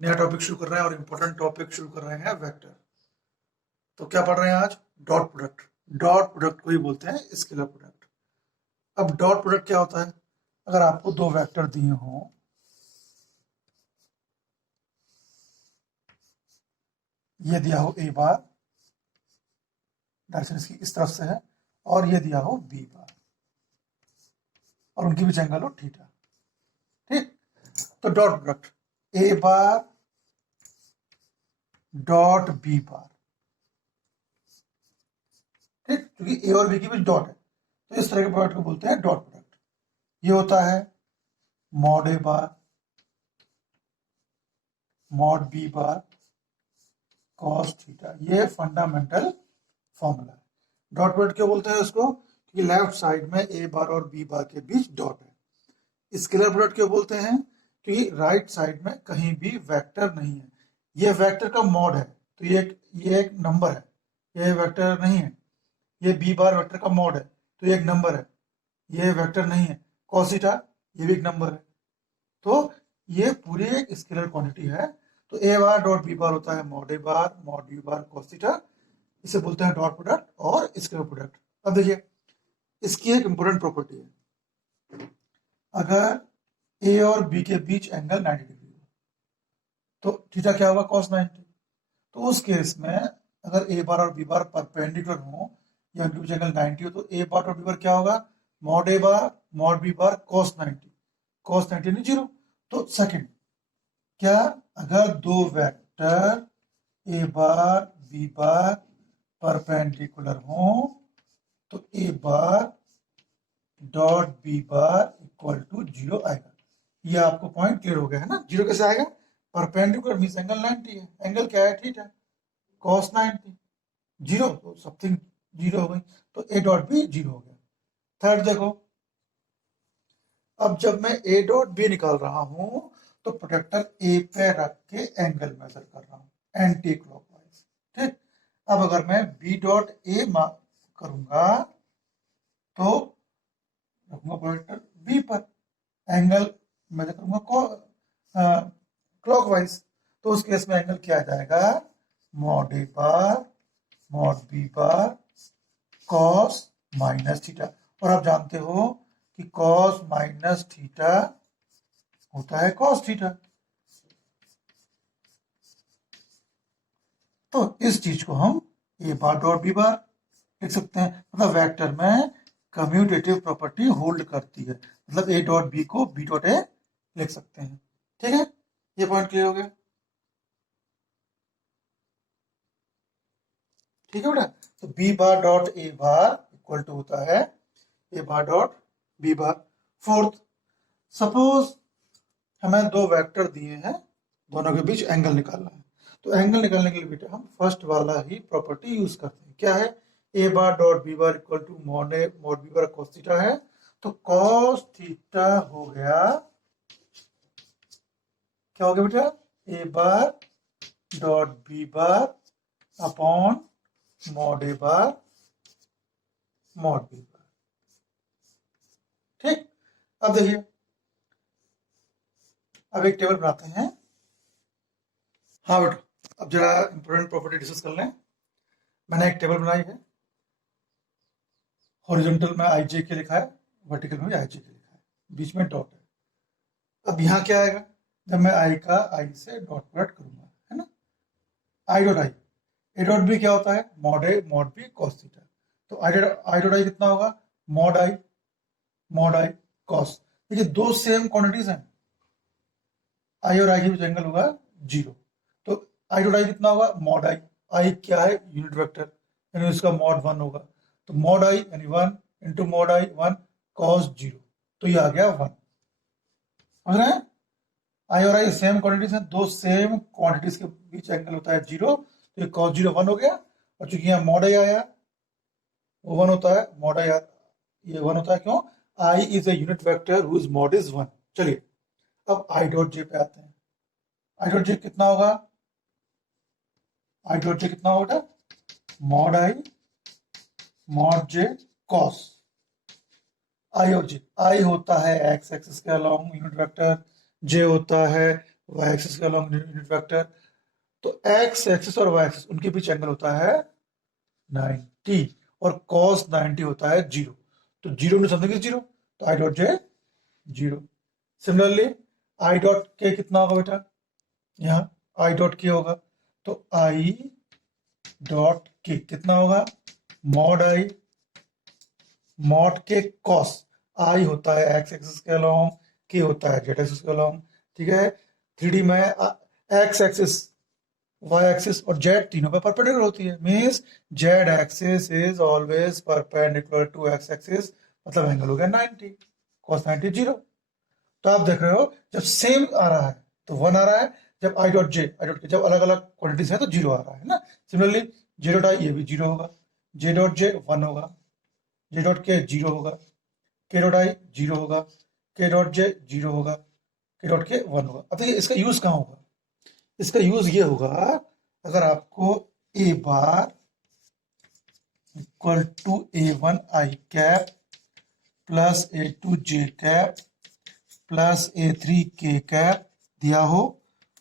नया टॉपिक शुरू कर रहे हैं और इम्पोर्टेंट टॉपिक शुरू कर रहे हैं वेक्टर। तो क्या पढ़ रहे हैं आज? Dot product. डॉट प्रोडक्ट को ही बोलते हैं स्केलर प्रोडक्ट। अब डॉट प्रोडक्ट क्या होता है? अगर आपको दो वेक्टर दिए हों, ये दिया हो ए बार, डायरेक्शन इसकी इस तरफ से है, और ये दिया हो बी बार, और उनकी बीच एंगल हो थीटा। ठीक, तो dot product A bar dot B bar. ठीक, क्योंकि ए और बी के बीच डॉट है, तो इस तरह के प्रोडक्ट को बोलते हैं डॉट प्रोडक्ट। ये होता है mod A bar mod B bar cos theta. ये फंडामेंटल फॉर्मूला है। डॉट प्रोडक्ट क्यों बोलते हैं उसको? क्योंकि लेफ्ट साइड में ए बार और बी बार के बीच डॉट है। स्केलर प्रोडक्ट क्यों बोलते हैं? क्योंकि राइट साइड में कहीं भी वेक्टर नहीं है। ये वेक्टर का मॉड है, तो ये एक नंबर है, ये वेक्टर नहीं है। ये बी बार वेक्टर का मॉड है, तो ये एक नंबर है, ये वेक्टर नहीं है। कॉस थीटा ये भी एक नंबर है। तो ये पूरी एक स्केलर क्वांटिटी है। तो A bar dot B bar होता है mod A bar mod B bar cos theta. इसे बोलते हैं डॉट प्रोडक्ट और स्केलर प्रोडक्ट। अब देखिए, इसकी एक इंपॉर्टेंट प्रॉपर्टी है। अगर ए और बी के बीच एंगल 90 डिग्री हो, तो थीटा क्या होगा? कॉस 90। तो उस केस में अगर ए बार और बी बार परपेंडिकुलर हो या उनके बीच एंगल 90 हो, तो ए बार और बी बार क्या होगा? Mod A bar mod B bar cos 90। Cos 90 नहीं 0। तो सेकंड, क्या अगर दो vector A bar B bar perpendicular हो, तो A bar dot B bar equal to 0 आएगा। ये आपको पॉइंट क्लियर हो गया है ना? 0 कैसे आएगा? परपेंडिकुलर मींस एंगल 90 है। एंगल क्या है? थीटा। कॉस 90 0, तो समथिंग 0 हो गई, तो ए डॉट बी 0 हो गया। थर्ड देखो, अब जब मैं ए डॉट बी निकाल रहा हूं, तो प्रोटेक्टर ए पे रख के एंगल मेजर कर रहा हूं एंटी क्लॉकवाइज। ठीक, अब अगर मैं बी डॉट ए करूंगा, तो रखूंगा प्रोटेक्टर बी पर, एंगल मेजर करूंगा क्लॉकवाइज। तो उस केस में एंगल क्या आ जाएगा? Mod A bar mod B bar cos minus theta. और आप जानते हो कि कॉस माइनस थीटा होता है कॉस थीटा। तो इस चीज को हम ए बार डॉट बी बार लिख सकते हैं। मतलब वेक्टर में कम्यूटेटिव प्रॉपर्टी होल्ड करती है, मतलब ए डॉट बी को बी डॉट ए लिख सकते हैं। ठीक है, ये पॉइंट क्लियर हो गया? ठीक है बेटा। तो B bar dot A bar equal to होता है A bar dot B bar. Fourth, suppose हमें दो वेक्टर दिए हैं, दोनों के बीच एंगल निकालना है। तो एंगल निकालने के लिए बेटा हम फर्स्ट वाला ही प्रॉपर्टी यूज करते हैं। क्या है? A bar dot B bar equal to mod A mod B bar cos theta है। तो कॉस थीटा हो गया, क्या हो गया बेटा? A bar dot B bar upon mod A bar mod B bar. ठीक, अब देखिए, अब एक टेबल बनाते हैं। हाँ बेटा, अब जरा इंपॉर्टेंट प्रॉपर्टी डिस्कस कर लें। मैंने एक टेबल बनाई है। हॉरिजॉन्टल में आई जे के लिखा है, वर्टिकल में भी आई जे के लिखा है, बीच में डॉट है। अब यहाँ क्या आएगा? जब मैं आई से डॉट प्रोडक्ट करूंगा, है ना? I dot I, A dot B क्या होता है? Mod A mod B cos theta. तो आई डॉट आई कितना होगा? Mod I cos. देखिए, दो सेम क्वांटिटीज हैं, आई और आई के बीच एंगल होगा 0। तो आई डॉट आई कितना होगा? मॉड आई। आई क्या है? यूनिट वेक्टर, यानी उसका मॉड 1 होगा। तो मॉड आई यानी 1 इंटू मॉड आई 1 कॉस 0। तो ये आ गया 1। समझ रहे हैं? आई और आई सेम क्वांटिटीज हैं, दो सेम क्वांटिटीज के बीच एंगल होता है 0। तो ये कॉस 0 1 हो गया। और चूंकि यहाँ मॉड आई आया, वो 1 होता है, मॉड आई ये 1 होता है। क्यों? I is a unit vector whose mod is 1। चलिए, अब आई डॉट जे पे आते हैं। आई डॉट जे कितना होगा? आई डॉट जे कितना होगा बेटा? Mod i mod j cos i. और जे, आई होता है एक्स एक्सिस के अलोंग यूनिट वेक्टर, जे होता है वाई एक्सिस के अलॉन्ग यूनिट वेक्टर, तो एक्स एक्सिस और वाई एक्सिस उनके बीच एंगल होता है 90 और cos 90 होता है 0, तो 0 इंटू समथिंग इज 0, तो I dot J 0। Similarly I dot के कितना होगा बेटा, यहाँ आई डॉट के होगा, तो आई डॉट के कितना होगा, मॉड के कॉस, आई होता है एक्स एक्सिस के अलॉन्ग, के होता है जेड एक्सिस के अलॉन्ग, ठीक है। 3D में एक्स एक्सिस, वाई एक्सिस और जेड तीनों पे परपेंडिकुलर होती है, means Z axis is always perpendicular to X axis, मतलब एंगल हो गया 90, cos 90 0। तो आप देख रहे हो जब सेम आ रहा है तो 1 आ रहा है, जब आई डॉट के जब अलग अलग क्वांटिटीज है तो 0 आ रहा है ना। सिमिलरली जे डॉट आई ये भी 0 होगा, जे डॉट जे 1 होगा, जे डॉट के 0 होगा, के डॉट आई 0 होगा, के डॉट जे 0 होगा, के डॉट के 1 होगा। अब देखिए इसका यूज कहाँ होगा, इसका यूज ये होगा अगर आपको A bar equal to A1 i cap plus A2 j cap plus A3 k cap दिया हो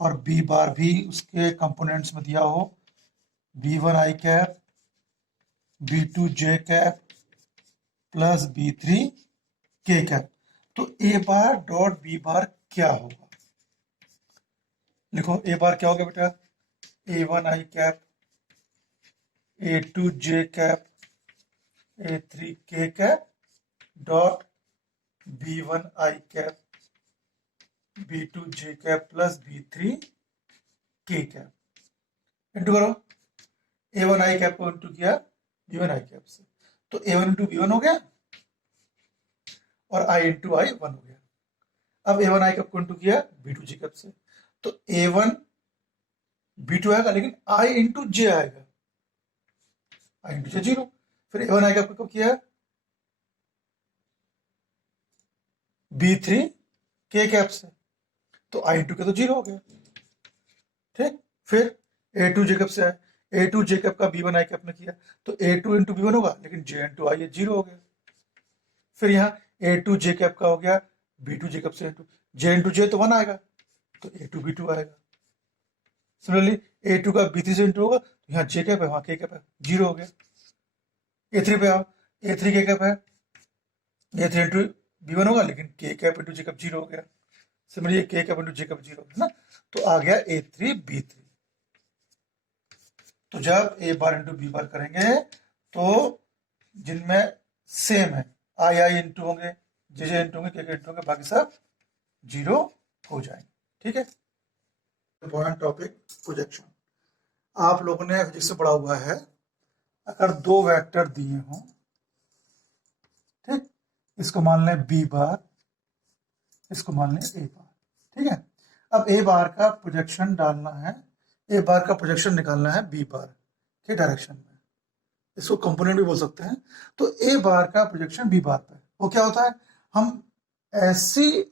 और बी बार भी उसके कंपोनेंट्स में दिया हो, B1 आई कैप, B2 जे कैप प्लस B3 के कैप, तो A bar dot B bar क्या होगा, लिखो ए बार क्या होगा बेटा, A1 i cap, A2 j cap, A3 k cap dot B1 I cap, B2 J cap plus B3 के कैप, इंटू करो, A1 आई कैप को इंटू किया B1 आई कैप से, तो A1 इंटू B1 हो गया और I इंटू आई 1 हो गया। अब A1 आई कैप को इंटू किया B2 जे कैप से, तो A1 B2 आएगा लेकिन I इंटू जे आएगा, I इंटू जे 0, फिर A1 आई कैप को किया B3 के कैप से, तो I इंटू के तो 0 हो गया, ठीक। फिर A2 जे कैप से आए, A2 जे कैप का B1 आई कैप ने किया, तो A2 इंटू B1 होगा लेकिन J इंटू आई 0 हो गया। फिर यहाँ A2 जे कैप का हो गया B2 जे कैप से इंटू J इंटू J तो 1 आएगा, तो A2 B2 आएगा। सिमिलरली A2 का B3 से इंटू होगा, तो यहाँ J कैप है वहाँ K कैप है, 0 हो गया। A3 पे आओ, A3 K कैप है, A3 इंटू B1 होगा लेकिन K cap into J cap 0 हो गया। Similarly K cap into J cap 0 है ना, तो आ गया A3 B3। तो जब ए बार इंटू बी बार करेंगे तो जिनमें सेम है आई आई इंटू होंगे, जे इंटू होंगे, के इंटू होंगे, बाकी सब 0 हो जाएंगे, ठीक है। इंपॉर्टेंट टॉपिक प्रोजेक्शन, आप लोगों ने फिजिक्स से पढ़ा हुआ है, अगर दो वेक्टर दिए हों, ठीक, इसको मान लें बी बार, इसको मान लें ए बार, ठीक है। अब ए बार का प्रोजेक्शन डालना है, ए बार का प्रोजेक्शन निकालना है बी बार के डायरेक्शन में, इसको कंपोनेंट भी बोल सकते हैं। तो ए बार का प्रोजेक्शन बी बार पे वो क्या होता है, हम ऐसी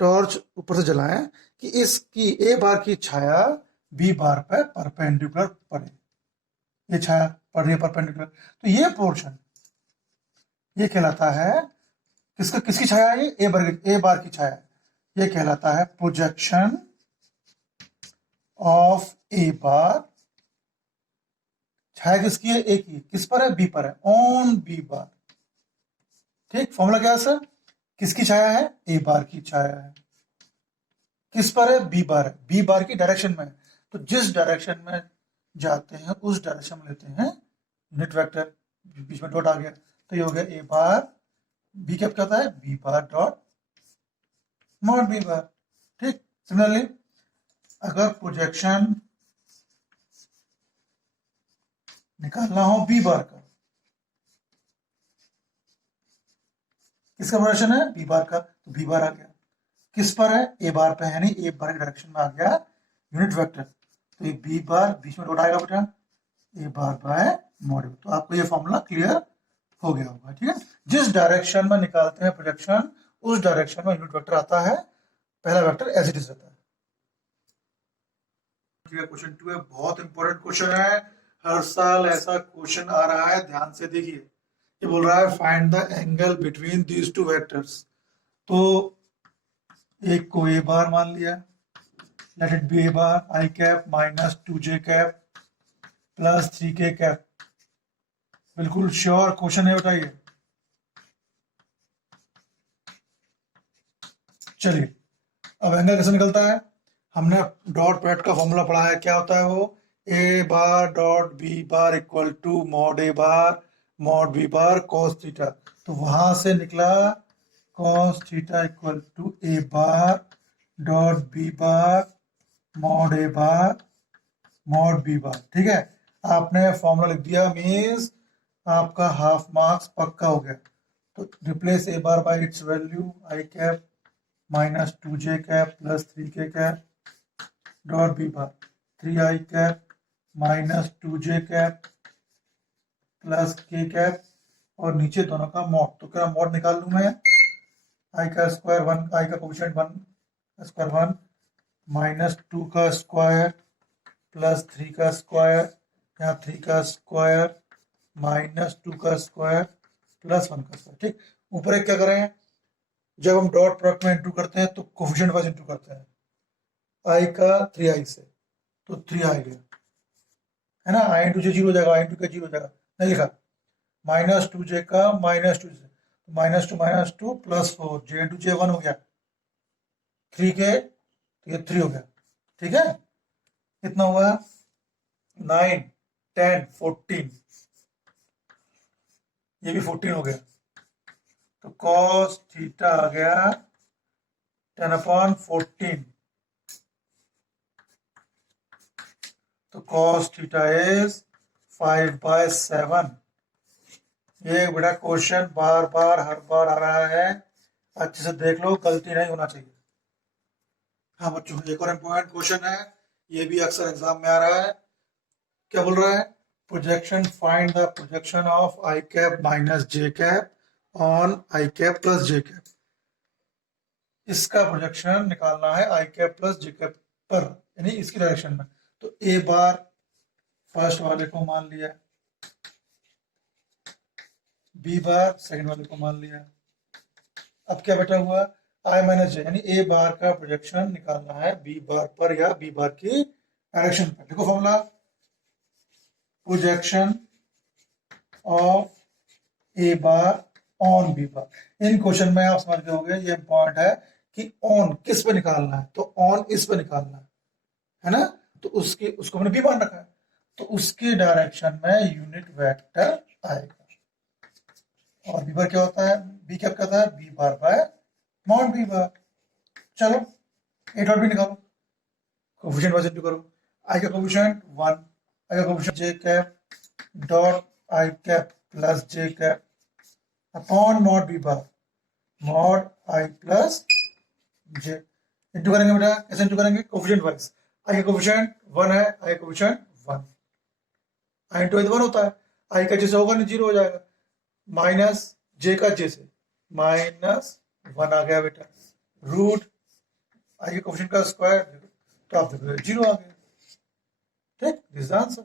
टॉर्च ऊपर से जलाएं कि इसकी ए बार की छाया बी बार पे परपेंडिकुलर पड़े, ये छाया पड़ रही है परपेंडिकुलर, तो ये पोर्शन ये कहलाता है किसकी छाया है, ये ए बार की छाया, ये कहलाता है प्रोजेक्शन ऑफ ए बार। छाया किसकी है, ए की, किस पर है, बी पर है, ऑन बी बार, ठीक। फॉर्मूला क्या है सर, किसकी छाया है, ए बार की छाया है, किस पर है, बी बार है, बी बार की डायरेक्शन में, तो जिस डायरेक्शन में जाते हैं उस डायरेक्शन में लेते हैं यूनिट वेक्टर, बीच में डॉट आ गया, तो ये हो गया ए बार, बी कैप क्या होता है, B bar dot mod B bar, ठीक। सिमिलरली अगर प्रोजेक्शन निकालना हो बी बार का, किसका प्रोजेक्शन है, बी बार का, तो बी बार आ गया, किस पर है, ए बार पे है, नहीं ए बार के डायरेक्शन में आ गया यूनिट वेक्टर, तो ये बी बार बीच में डॉट आएगा बेटा, ए बार बाय मॉड, तो आपको ये फॉर्मूला क्लियर हो गया होगा, ठीक है। जिस डायरेक्शन में निकालते हैं प्रोजेक्शन उस डायरेक्शन में यूनिट वेक्टर आता है, पहला वेक्टर एज इट इज रहता है। क्वेश्चन 2 है, बहुत इंपॉर्टेंट क्वेश्चन है, हर साल ऐसा क्वेश्चन आ रहा है, ध्यान से देखिए। ये बोल रहा है find the angle between these two vectors, तो एक को ए बार मान लिया, let it be A bar I cap minus 2j cap plus 3k cap. बिल्कुल श्योर क्वेश्चन है, बताइए। चलिए, अब एंगल कैसे निकलता है? हमने डॉट प्रोडक्ट का फॉर्मूला पढ़ा है, क्या होता है वो? A bar dot B bar equal to mod A bar mod B bar cos theta. तो वहां से निकला cos theta equal to A bar dot B bar mod A bar mod B bar. ठीक है, आपने फॉर्मूला लिख दिया, means आपका हाफ मार्क्स पक्का हो गया। तो replace A bar by its value I cap minus 2j cap plus 3k cap dot B bar 3i cap minus 2j cap plus k cap और नीचे दोनों का मॉड। तो क्या मॉड निकाल लूं मैं? आई का स्क्वायर 1, आई का कोएफिशिएंट 1 स्क्वायर 1 माइनस 2 का स्क्वायर प्लस 3 का स्क्वायर, यहाँ 3 का स्क्वायर माइनस 2 का स्क्वायर प्लस 1 का स्क्वायर। ठीक, ऊपर एक क्या करें, जब हम डॉट प्रोडक्ट में इंटू करते हैं तो कोफिशिएंट वाइज इंटू करते हैं। आई का 3i से तो 3 आ गया, है ना। आई इंटू जे 0 हो जाएगा, आई इंटू के 0 हो जाएगा, नहीं लिखा। माइनस 2j का माइनस 2 से माइनस 2 प्लस 4 जे इंटू जे 1 हो गया, 3k तो ये 3 हो गया। ठीक है, कितना हुआ? 9 10 14, ये भी 14 हो गया। तो cos थीटा आ गया 10/14। तो cos थीटा इज 5/7। ये बेटा क्वेश्चन बार बार हर बार आ रहा है, अच्छे से देख लो, गलती नहीं होना चाहिए। हाँ बच्चों, एक और इम्पोर्टेंट क्वेश्चन है, ये भी अक्सर एग्जाम में आ रहा है। क्या बोल रहा है? Projection, find the projection of I cap minus J cap on I cap plus J cap. इसका प्रोजेक्शन निकालना है आई कैप प्लस जे कैप पर, यानी इसकी डायरेक्शन में। तो ए बार फर्स्ट वाले को मान लिया, बी बार सेकंड वाले को मान लिया। अब क्या बेटा हुआ? आई माइनस जे, यानी ए बार का प्रोजेक्शन निकालना है बी बार पर या बी बार की डायरेक्शन पर। देखो formula, projection of A bar on B bar. इन क्वेश्चन में आप समझ गए होंगे, ये इंपॉर्टेंट है कि ऑन किस पे निकालना है। तो ऑन इस पे निकालना है ना, तो उसको मैंने बी मान रखा है, तो उसके डायरेक्शन में यूनिट वेक्टर आएगा। और बी बार क्या होता है? बी क्या कहता है? B bar by mod B bar. चलो ए डॉट बी निकालो, कोफिशिएंट वाइज इंटू करो। आई का कोफिशिएंट 1, आई का coefficient J cap dot I cap plus J cap upon mod B bar mod I plus J. Into करेंगे बेटा, कैसे into करेंगे? Coefficient wise. आई का कोफिशिएंट 1 है, आई का कोफिशिएंट 1, आई इंटू 1 होता है, आई का जैसे होगा नहीं 0 हो जाएगा, माइनस जे का जे से माइनस 1 आ गया बेटा, रूट आई के कोफिशिएंट का स्क्वायर, तो आप देखो 0 आ गया। ठीक, दिस आंसर।